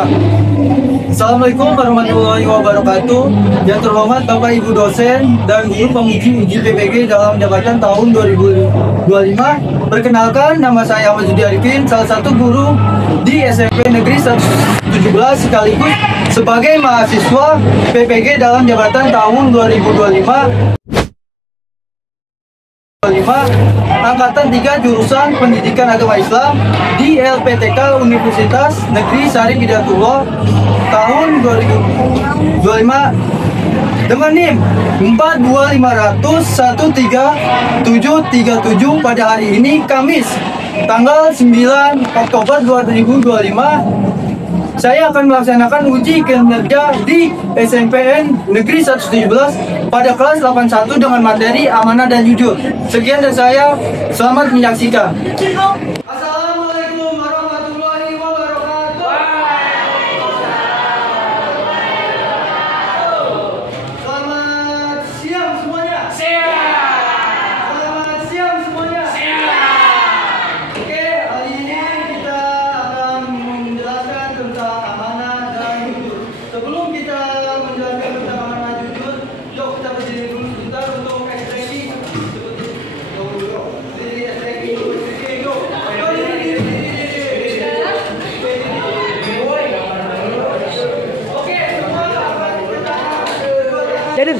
Assalamualaikum warahmatullahi wabarakatuh. Yang terhormat Bapak Ibu dosen dan guru penguji uji PPG dalam jabatan tahun 2025. Perkenalkan, nama saya Ahmad Zudi Arifin, salah satu guru di SMP Negeri 117 sekaligus sebagai mahasiswa PPG dalam jabatan tahun 2025. Angkatan 3 jurusan Pendidikan Agama Islam di LPTK Universitas Negeri Syarif Hidayatullah tahun 2025 dengan NIM 425001337 pada hari ini Kamis tanggal 9 Oktober 2025. Saya akan melaksanakan uji kinerja di SMPN Negeri 117 pada kelas 81 dengan materi amanah dan jujur. Sekian dari saya, selamat menyaksikan. Assalamualaikum warahmatullahi wabarakatuh. Selamat siang semuanya. Selamat siang semunya. Oke, hari ini kita akan menjelaskan tentang amanah dan jujur. Sebelum kita menjelaskan tentang amanah dan jujur, yuk kita berdiri dulu sebentar untuk stretching. Jaden.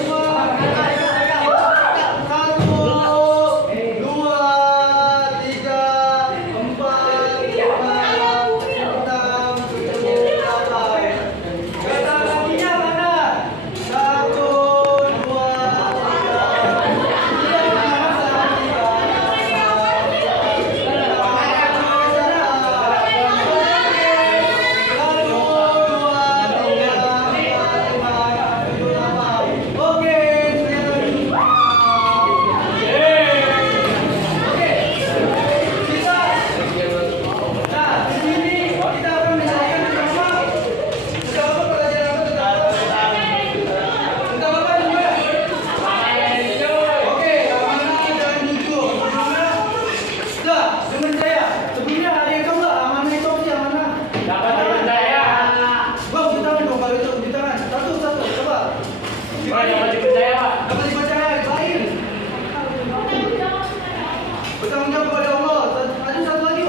Bertanggung jawab kepada Allah. Ada satu lagi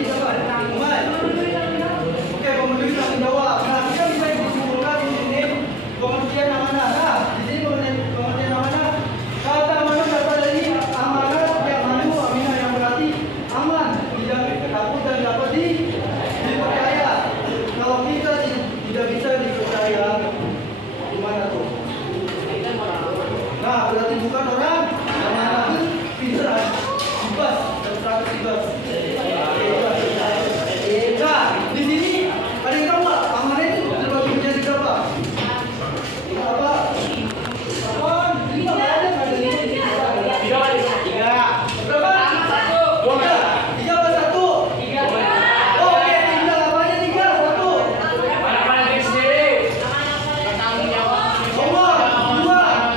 siapa? Umar. Oke, kemudian tanggung jawab. Nah, kita bisa disimpulkan di sini pengertian amanah. Nah, di sini pengertian amanah. Kata amanah berasal dari amanah yang manu, aminah yang berarti aman, tidak takut dan dapat dipercaya. Kalau kita tidak bisa dipercaya, gimana tuh? Nah, berarti bukan orang amanah itu pintar. Bebas, dan 100 bebas. Nah, di sini ada yang tahu nggak amanah itu terbagi menjadi berapa? Apa? Lima ada nggak ada lima? Tiga. Berapa? Dua. Tiga apa satu? Tiga. Oke, tiga. Apanya tiga? Satu. Amanah diri sendiri. Bertanggung jawab. Nomor dua.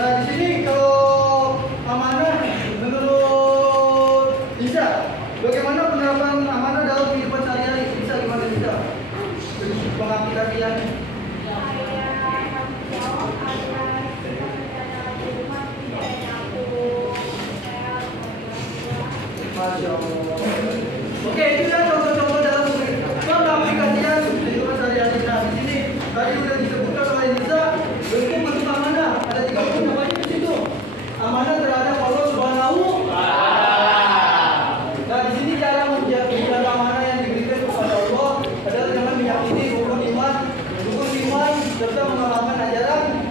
Nah, di sini kalau amanah menurut Lisa, bagaimana penerapan amanah dalam kehidupan sehari-hari? Lisa, gimana Lisa? Pengaplikasiannya? Masya Allah. Oke, itu kan contoh-contoh dalam pengaplikasian kehidupan sehari-hari. Nah, di sini tadi sudah disebutkan oleh Lisa, bentuk amanah. Ada 3 bentuk namanya di situ. Amanah terhadap Allah Subhanahu wa Ta'ala. Nah, di sini cara menjaga amanah yang diberikan kepada Allah adalah dengan meyakini rukun iman serta mengamalkan ajaran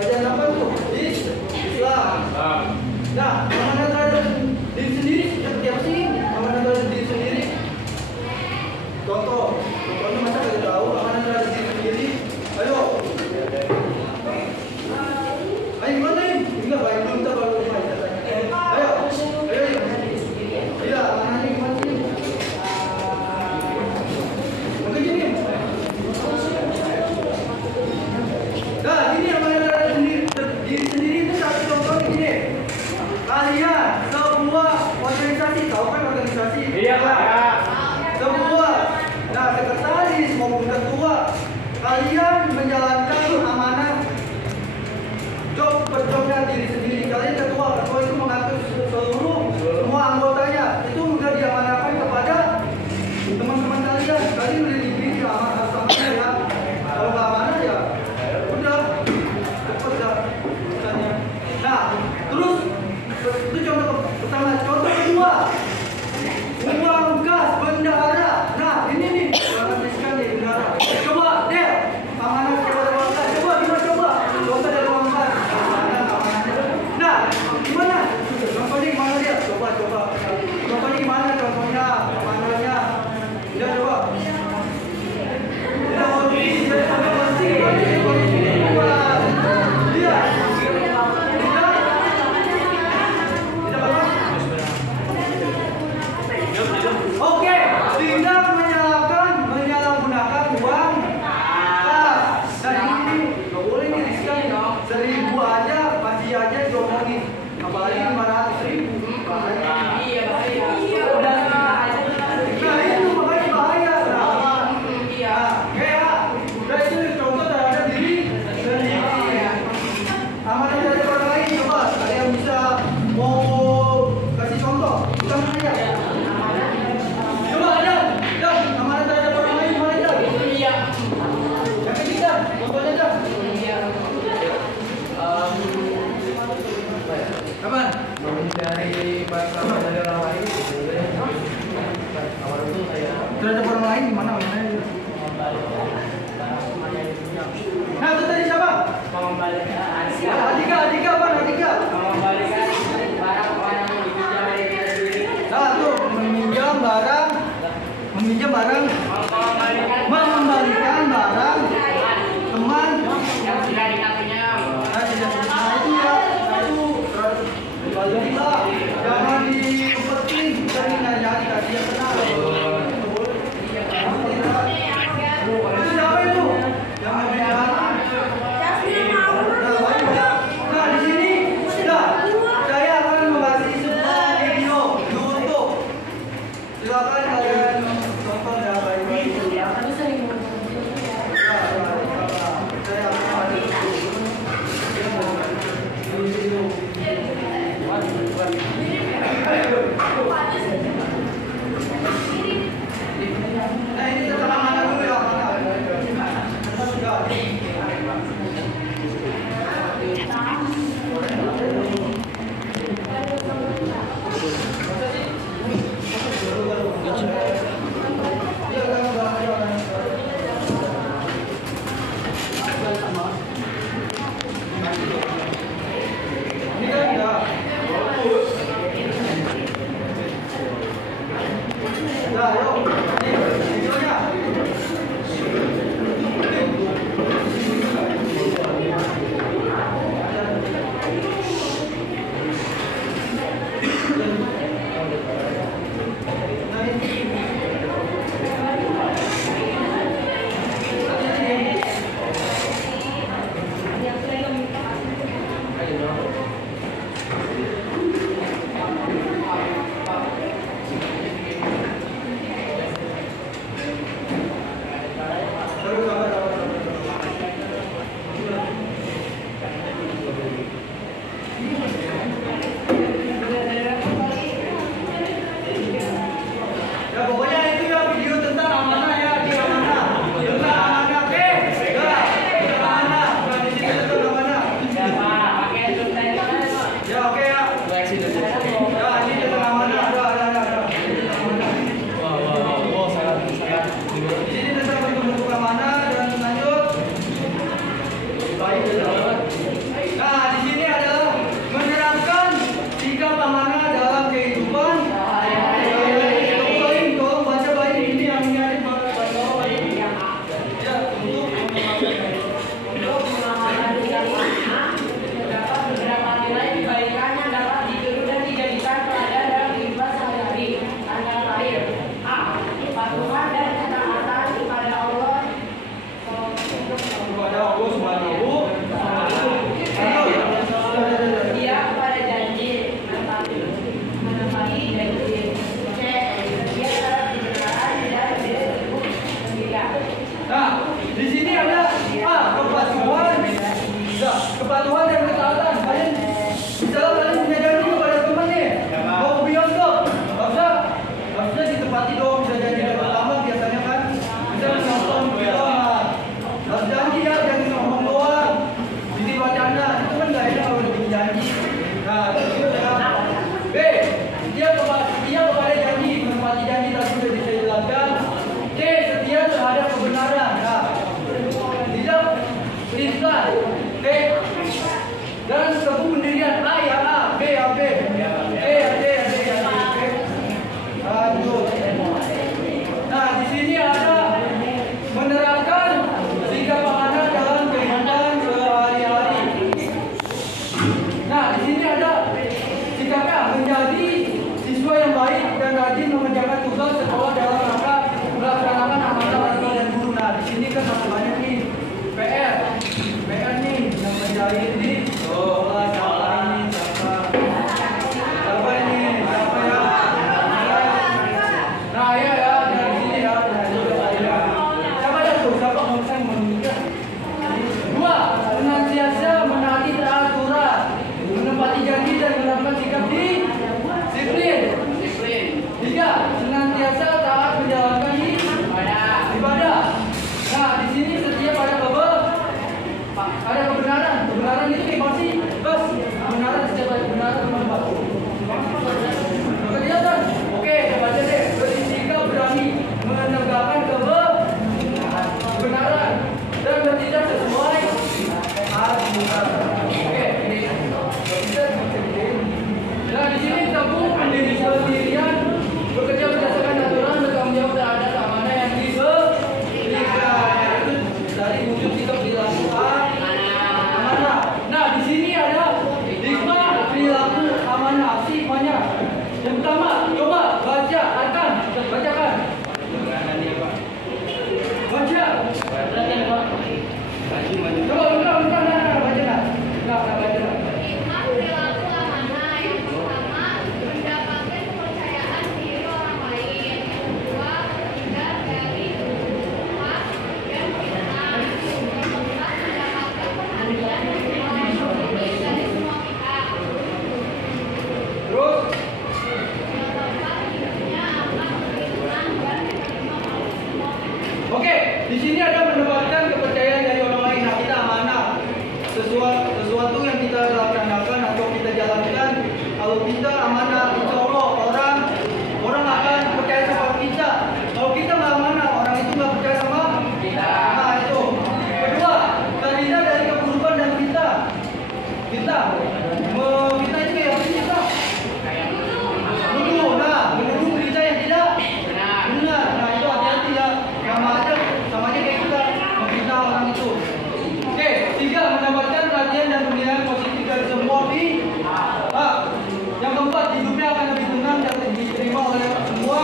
apa tuh? Islam. Nah, amanah terhadap diri sendiri seperti apa sih? Amanah terhadap diri sendiri. Contohnya masa kita tahu amanah terhadap terhadap orang lain gimana? Nah, itu tadi siapa? Adika, Pak, Adika. Nah, tuh meminjam barang, mengembalikan barang teman. Nah, itu ya, itu jangan diumpetin, jangan nyari kasih yang benar. Itu siapa itu? Yang membedakan. Nah, di sini saya akan mengasih sebuah video YouTube. Silakan kalian tonton ya baik-baik. Nah, ini keterangan dulu ya. Ya pokoknya itu ya video tentang amanah ya, di amanah. Tentang amanah, oke? Tentang amanah. Nah, di sini tentang amanah. Ya oke ya. Ya ini tentang amanah. Ada. Di sini tentang bentuk amanah dan lanjut. Baik. Nah, di sini adalah menerapkan sikap amanah dalam kehidupan. Nah, di sini ada kepatuhan dan ketaatan. Kalian misalnya kalian punya janji kepada teman nih, mau ke bioskop, harusnya ditepati dong. Bisa janji dari pertama biasanya kan, bisa nonton film, harus janji ya, jangan ngomong doang. Ini wacana, itu kan nggak enak kalau udah bikin janji. Nah, itu ya. B, dia kepada janji, menepati janji tadi sudah dijelaskan. C, setia terhadap kebenaran. Nah, tidak pelintas. D, dan teguh pendirian. A ya A, B ya B, D ya D. Lanjut. Nah, di sini ada menerapkan sikap amanah dalam kehidupan sehari-hari. Nah, di sini ada sikapnya menjadi siswa yang baik dan rajin mengerjakan tugas sekolah dalam rangka melaksanakan amanah orang tua dan guru. Nah, di sini kan banyak nih PR nih yang menjahit nih. Siapa ini? Siapa ya? Nah, ya dari sini ya. Siapa ya tuh? Siapa ngomong meninggal? 2. Senantiasa menaati aturan, menepati janji dan menerapkan sikap disiplin. 3. Senantiasa taat menjalankan ibadah. Nah, di sini setia pada kebenaran. Kebenaran itu Di sini ada mendapatkan kepercayaan dari orang lain. Nah, kita amanah. Sesuatu yang kita laksanakan atau kita jalankan, kalau kita amanah, insya Allah orang akan percaya sama kita. Kalau kita nggak amanah, orang itu nggak percaya sama kita. Nah, itu. Kedua, terhindar dari keburukan dan kita itu kayak kita menuduh berita yang tidak benar. Nah, itu hati-hati ya, sama aja kayak kita memfitnah orang itu. Oke, 3, mendapatkan perhatian dan penilaian positif dari semua pihak. Yang keempat, hidupnya akan lebih tenang dan diterima oleh semua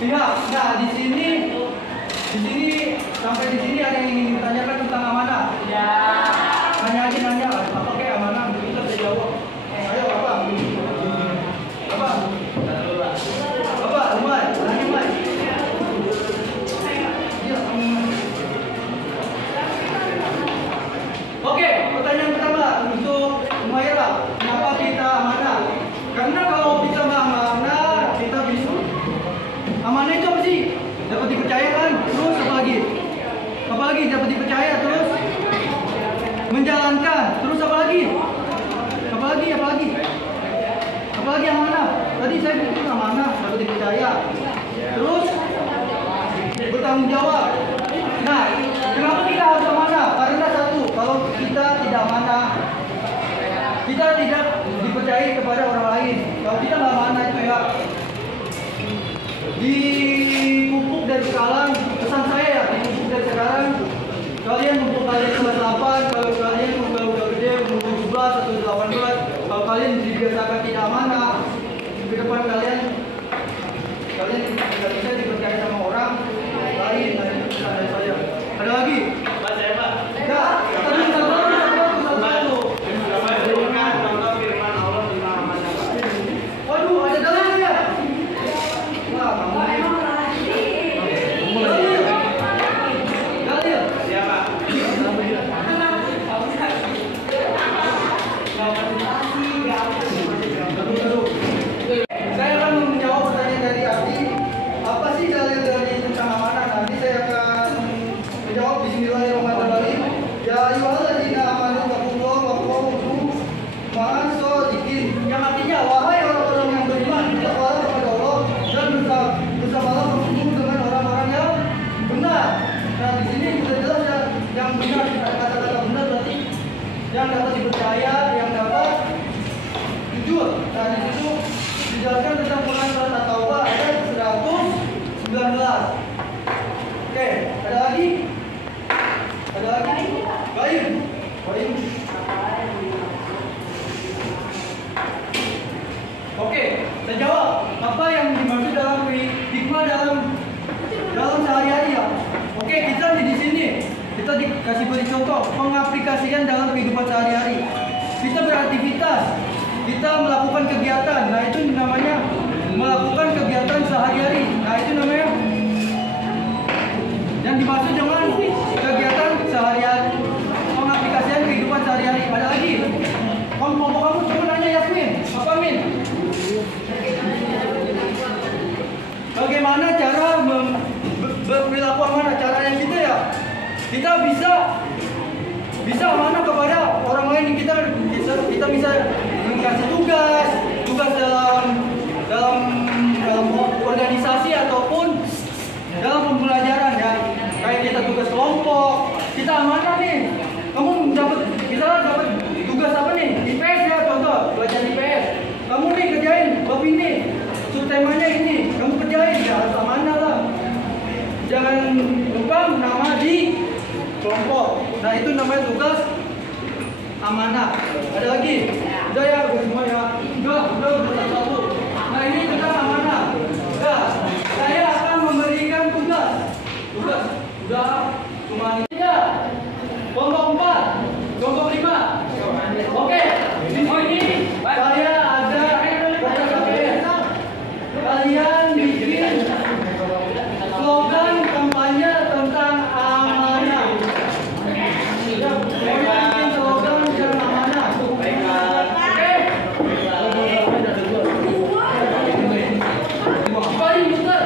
pihak. Nah, di sini sampai di sini ada yang ingin ditanyakan tentang amanah. Ya. Nanya, apa kayak amanah? Kita bisa jawab. Ayo, apa? Umar, nanya Umar. Oke, pertanyaan pertama untuk Umaira. Kenapa kita amanah? Karena kalau kita nggak amanah, kita bisa. Amanah itu apa sih? Dapat dipercayakan, terus apa lagi? Dapat dipercaya, terus menjalankan, terus apa lagi? Apa lagi amanah? Tadi saya bilang amanah, dapat dipercaya, terus bertanggung jawab. Nah, kenapa kita harus amanah? Karena satu, kalau kita tidak amanah, kita tidak dipercaya kepada orang lain. Kalau kita nggak amanah itu ya dipupuk dari sekarang. Pesan saya ya, dipupuk dari sekarang. Kalian mumpung kalian kelas 8, kalau kalian udah gede, umur 17 atau 18, kalau kalian dibiasakan tidak amanah, ke depan kalian tidak bisa dipercaya sama orang lain. Nah, itu pesan dari saya. Ada lagi? Pak, saya Pak. Enggak, tadi satu. Waduh, ada dalil ya? Wah, dalil. Siapa? Saya akan menjawab pertanyaan dari Adi. Apa sih dalil dari tentang amanah? Nanti saya akan menjawab. Bismillahirrahmanirrahim. Ya ayyuhalladzina amanu taqullaha wa qulu ma'as shodiqin. Yang artinya, wahai orang-orang yang beriman, bertakwalah kepada Allah dan bersamalah bersekutu dengan orang-orang yang benar. Nah, di sini sudah jelas ya, yang benar, kata-kata benar berarti yang dapat dipercaya, yang dapat jujur. Nah, di situ dijelaskan tentang Quran surat At-Taubah ayat 119. Oke, ada lagi? Baik. Oke, saya jawab. Apa yang dimaksud dalam hikmah dalam sehari-hari ya? Oke, kita di sini kita dikasih beri contoh pengaplikasian dalam kehidupan sehari-hari. Kita beraktivitas, kita melakukan kegiatan. Nah, itu namanya melakukan kegiatan sehari-hari. Nah, itu namanya yang dimaksud dengan kegiatan sehari-hari, pengaplikasian kehidupan sehari-hari. Ada lagi? Kelompok kamu cuma nanya Yasmin, apa Min? Bagaimana cara berperilaku amanah? Caranya kita ya, kita bisa amanah kepada orang lain. Kita bisa mengasih tugas dalam organisasi ataupun dalam pembelajaran ya. Kayak kita tugas kelompok, kita amanah nih. Kamu dapat tugas apa nih? IPS ya, contoh belajar IPS. Kamu nih kerjain bab ini, subtemanya ini, kamu kerjain ya, harus amanah lah. Jangan lupa nama di kelompok. Nah, itu namanya tugas amanah. Ada lagi? Udah ya, semua ya. Udah satu. Nah, ini tentang amanah. Udah, saya akan memberikan tugas. Udah, cuma ini ya. Kelompok 4, kelompok 5. Oke, di sini saya ada kalian bikin slogan kampanye tentang amanah. Bikin slogan tentang amanah. Oke. Paling muter.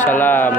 Waalaikumsalam.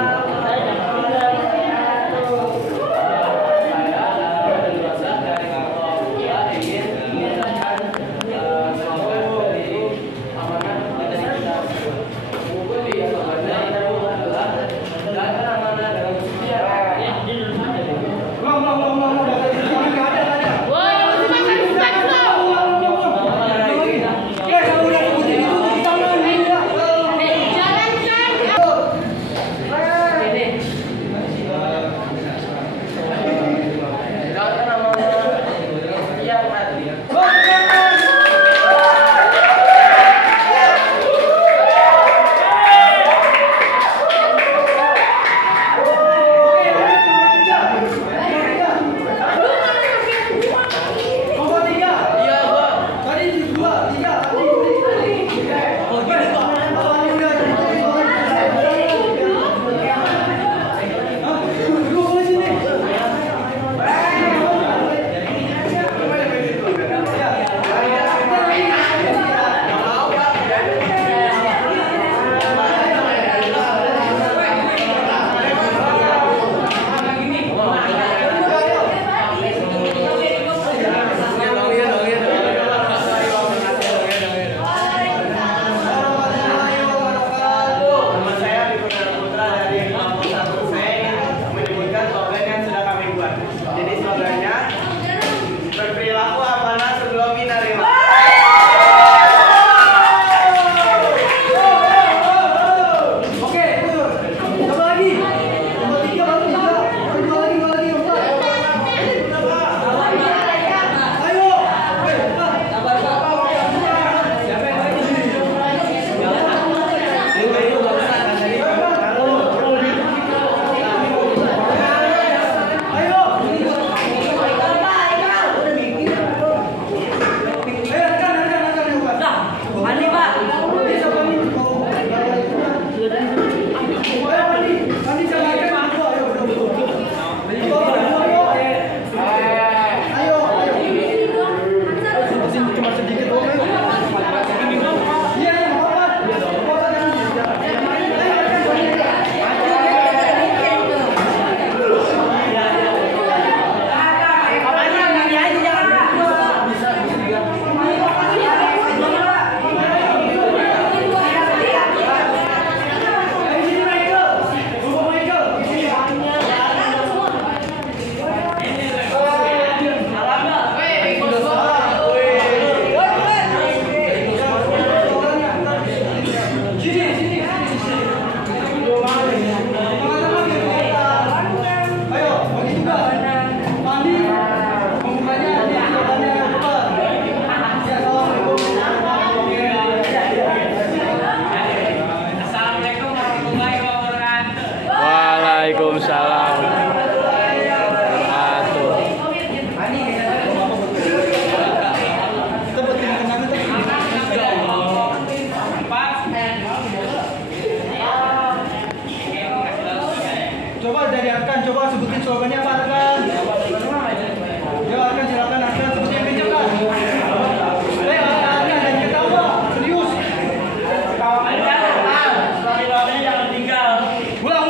Waalaikumsalam. Coba dari Arkan, coba sebutin slogannya apa Arkan? Ya Arkan silakan Arkan sebutin yang kenceng kan? Arkan jangan ketawa, serius. Jangan tinggal. Ulang.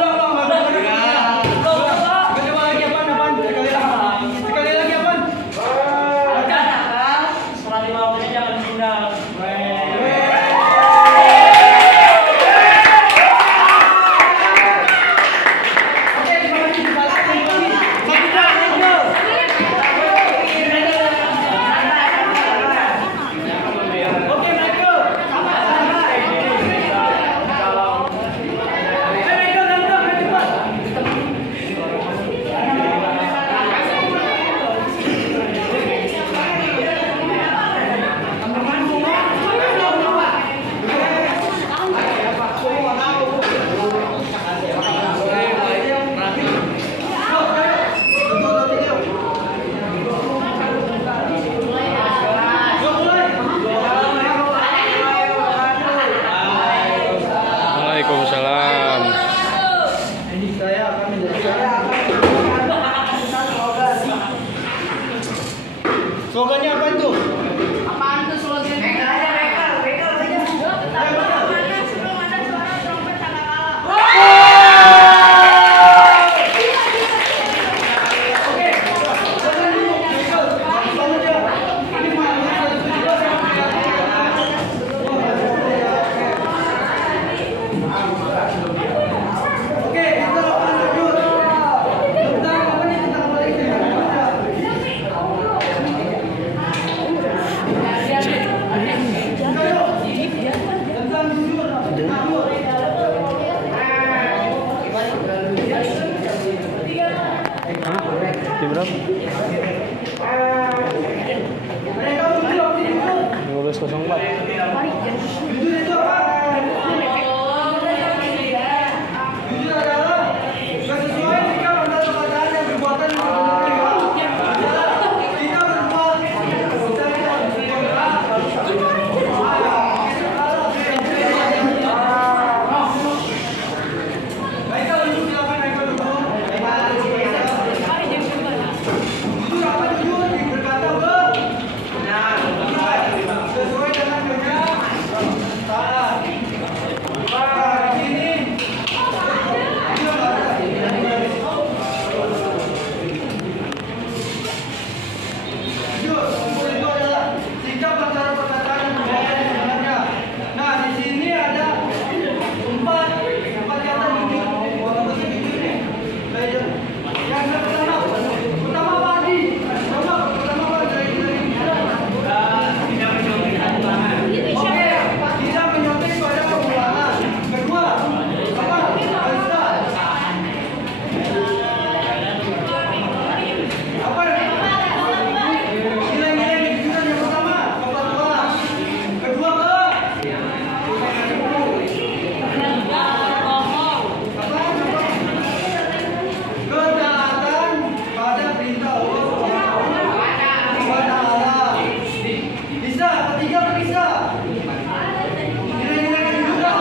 Coba lagi apaan? Sekali lagi apaan? Setelah 5 menit jangan tinggal. Waalaikumsalam. Saya akan menjelaskan. Slogannya apa itu? Apaan tuh slogan? Bekel aja. Sebelum ada suara trompet kata kalah. Oke, kita akan lanjut tentang apa nih, tentang balik dengan baca. Tentang jujur. Jam berapa? Mereka jujur, jujur. 15.04. Jujur itu apa? Jujur adalah kesesuaian sikap antara perkataan dan perbuatan yang benar. Kita berbuat, kita Baiklah, duduk, silakan naikkan duduk. Jujur apa jujur? Berkata benar. Sesuai dengan kenyataan. Nah, di sini jujur itu adalah sikap antara perkataan dan perbuatan yang sebenarnya. Nah, di sini ada empat kata jujur. Betul-betul jujur nih. Yang pertama apa Adi? Pertama apa dari Oke, tidak menyontek pada permulaan. Kedua, apa? Apa? Nilai-nilai kejujuran yang pertama, kepatuhan. Kedua, ketaatan pada perintah Allah Subhanahu wa Ta'ala. Bisa, ketiga bisa. Nilai-nilai kejujuran.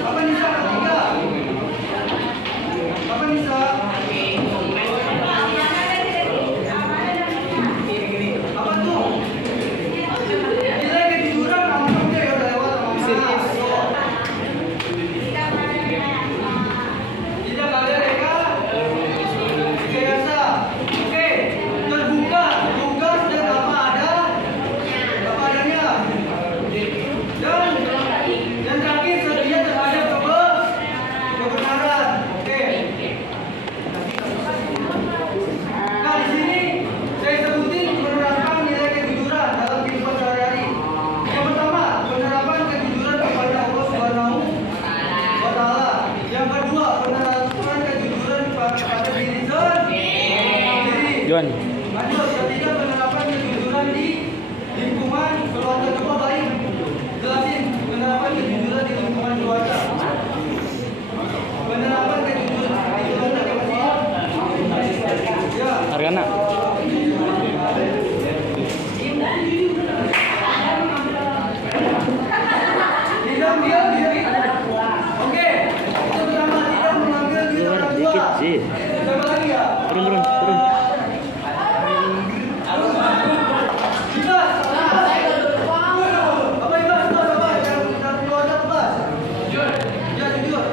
Apa Nisa ketiga? Apa Nisa? Apa tuh? Nilai kejujuran langsung deh udah lewat sama tidak ada reka rekayasa. Oke, terbuka, tugas dan apa adanya. Dan terakhir setia terhadap kebenaran. Oke. Nah, di sini saya sebutin menerapkan nilai kejujuran dalam kehidupan sehari-hari. Yang pertama, penerapan kejujuran kepada Allah Subhanahu wa Ta'ala. Yang kedua, penerapan kejujuran pada diri sendiri. Juan. Lanjut, ketiga, penerapan kejujuran di lingkungan keluarga. Coba baik jelasin penerapan kejujuran di lingkungan keluarga. Penerapan kejujuran di keluarga apa sih? Ya. Argana. Tidak mengambil diri. Oke, itu pertama, tidak mengambil diri orang tua. Siapa lagi ya? Turun. Ibas. Apa Ibas? Apa? Yang keluarga Ibas. Ya, jujur.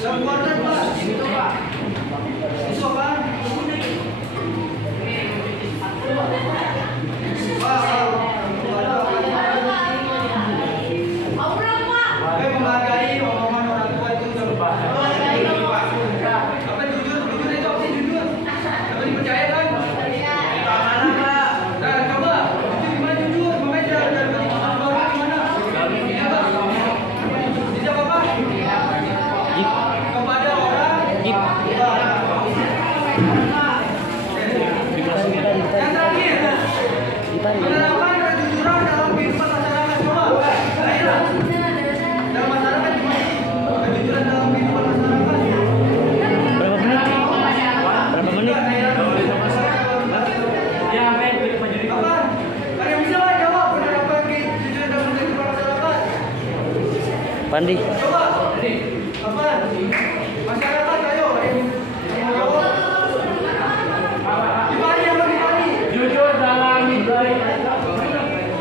Yang keluarga Ibas. Itu apa? Menghargai omongan orang tua itu apa jujur itu apa sih jujur? Apa dipercaya kan? Nah, coba jujur gimana jujur? Mamanya jangan gimana? Tidak apa? Kepada orang. Yang terakhir, penerapan kejujuran dalam kehidupan masyarakat. Coba, daerah. Dalam masyarakat gimana sih? Kejujuran dalam kehidupan masyarakat. Berapa menit? Apa? Ada yang bisa nggak jawab penerapan kejujuran dalam kehidupan masyarakat? Pandi. Coba. Apa? Masyarakat, ayo. Ada yang mau jawab? Gimana apa gimana? Jujur dalam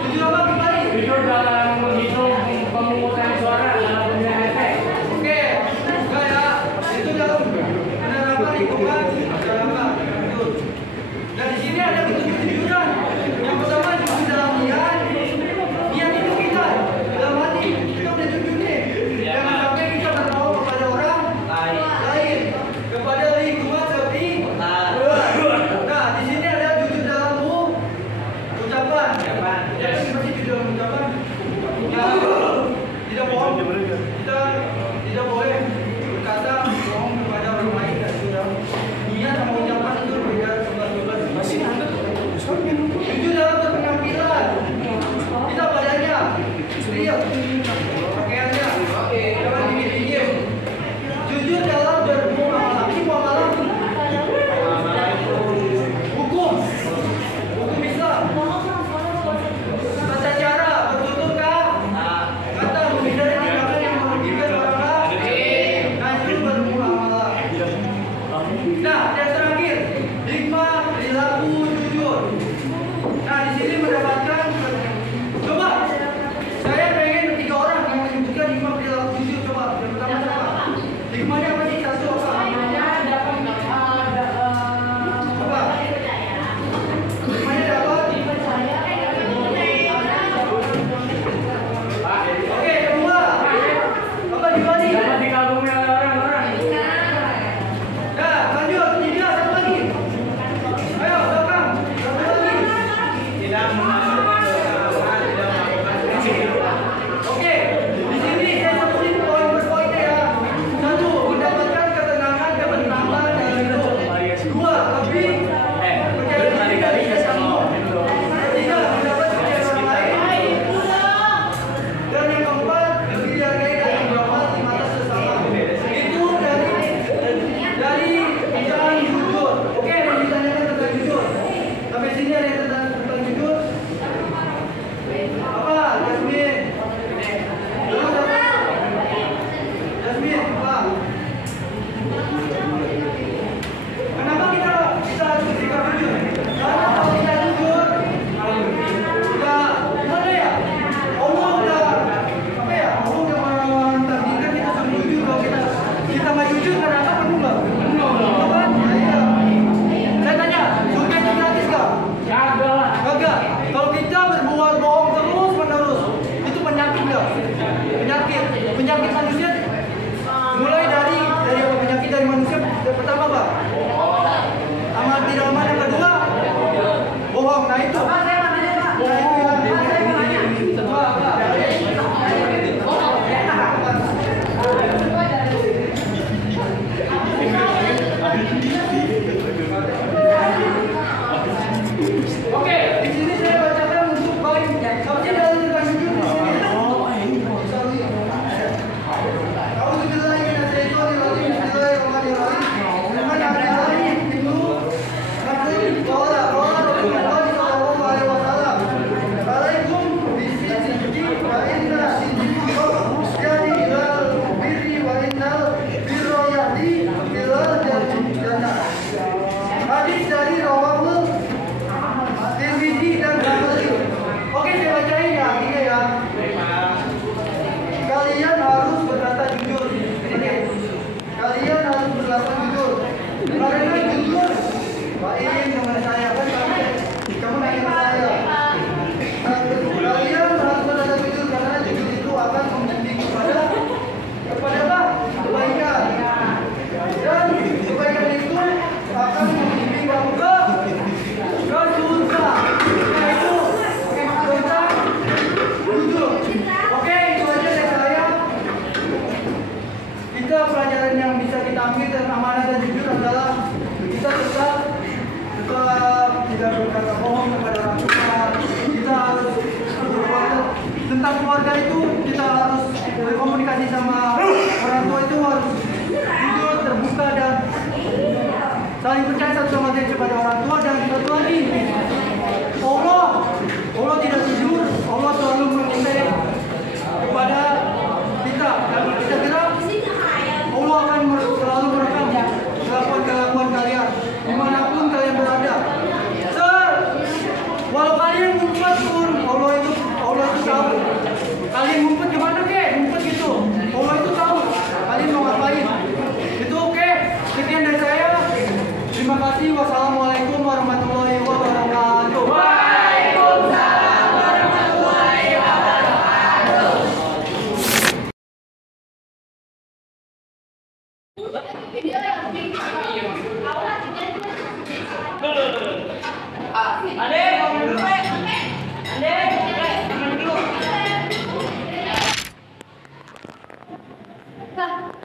Jujur apa gimana? jujur dalam menghitung pemungutan suara dalam pemilihan efek. Oke, enggak ya. Itu dalam penerapan lingkungan masyarakat. Betul. Dan di sini ada kejujuran. Yang pertama jujur dalam niat. Niat itu kita dalam hati. Kita udah Pakaiannya, jangan dingin-dingin. Jujur dalam bermuamalah. Ini muamalah. Hukum Islam. Tata cara bertuturkah? Kata menghindari tindakan yang merugikan orang lain. Nah, itu bermuamalah. Nah, yang terakhir, hikmah perilaku jujur. Nah, di sini mendapatkan coba saya pengen 3 orang yang menyebutkan hikmah perilaku jujur. Coba yang pertama siapa? Hikmahnya apa sih? Satu apa? Coba. Hikmahnya dapat. Oke, kedua. Apa gimana? Dapat dikagumi oleh orang-orang. Nah, lanjut. 3, satu lagi. Ayo, belakang. Satu lagi. Tidak memasukkan dosa, tidak melakukan kesyirikan. Oke, di sini saya sebutin poin per poinnya ya. 1, mendapatkan ketenangan, ketenangan dalam hidup. 2, lebih percaya diri dan tidak sombong. 3, mendapat percaya orang lain. Dan yang keempat, lebih dihargai dan dihormat di mata sesama. Itu dari bicara jujur. Oke, ada yang ditanyakan tentang jujur. Sampai sini ada yang tentang jujur. Apa? Jasmine. Jasmine, apa? Kenapa kita harus bersikap jujur? Karena kalau kita jujur, udah mana ya? Allah udah apa ya? Allah udah mentakdirkan kita harus jujur. Kalau kita nggak jujur, kenapa kamu nggak? Betul kan? Iya. Saya tanya, surga itu gratis nggak? Kagak. Kalau kita berbuat bohong terus menerus, itu penyakit nggak? Penyakit manusia. Mulai dari apa penyakit dari manusia? Yang pertama apa? Amal tidak aman. Yang kedua, bohong. Nah itu. Kedua apa? Oke, di sini saya bacakan untuk baik. Tapi dari tentang jujur di sini. Hadis dari Rawahul Tirmidzi dan Tirmidzi. Oke, saya bacain ya, artinya ya. Kalian harus berkata jujur. Kalian harus berkata jujur. Karena jujur, baik teman saya kan kamu nanya ke saya. Kalian harus berkata jujur karena jujur itu akan membimbing kepada apa? Kebaikan. Dan kebaikan itu akan membimbing kamu ke surga. Nah itu tentang jujur. Oke, itu aja dari saya. Kita pelajaran yang bisa kita ambil tentang amanah dan jujur adalah kita tetap tidak berkata bohong kepada orang tua. Kita harus tentang keluarga itu kita harus berkomunikasi sama orang tua itu harus jujur, terbuka dan saling percaya satu sama lain kepada orang tua. Dan satu lagi, Allah tidak jujur. Allah selalu mencintai kepada kita dan kita kira Allah akan selalu merekam kelakuan kalian dimanapun kalian berada. Walau kalian ngumpet pun Allah itu tahu. Kalian ngumpet gimana ngumpet gitu. Allah itu tahu kalian mau ngapain. Itu oke. Sekian dari saya. Terima kasih. Wassalamualaikum warahmatullahi wabarakatuh. Waalaikumsalam warahmatullahi wabarakatuh.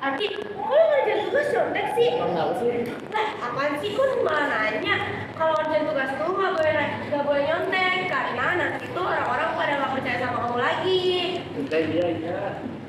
Arti, kok lu ngerjain tugas contek sih? Lah, apaan sih? Kok lu malah nanya? Kalau ngerjain tugas tuh nggak boleh nyontek, karena nanti tuh orang-orang pada nggak percaya sama kamu lagi. Iya.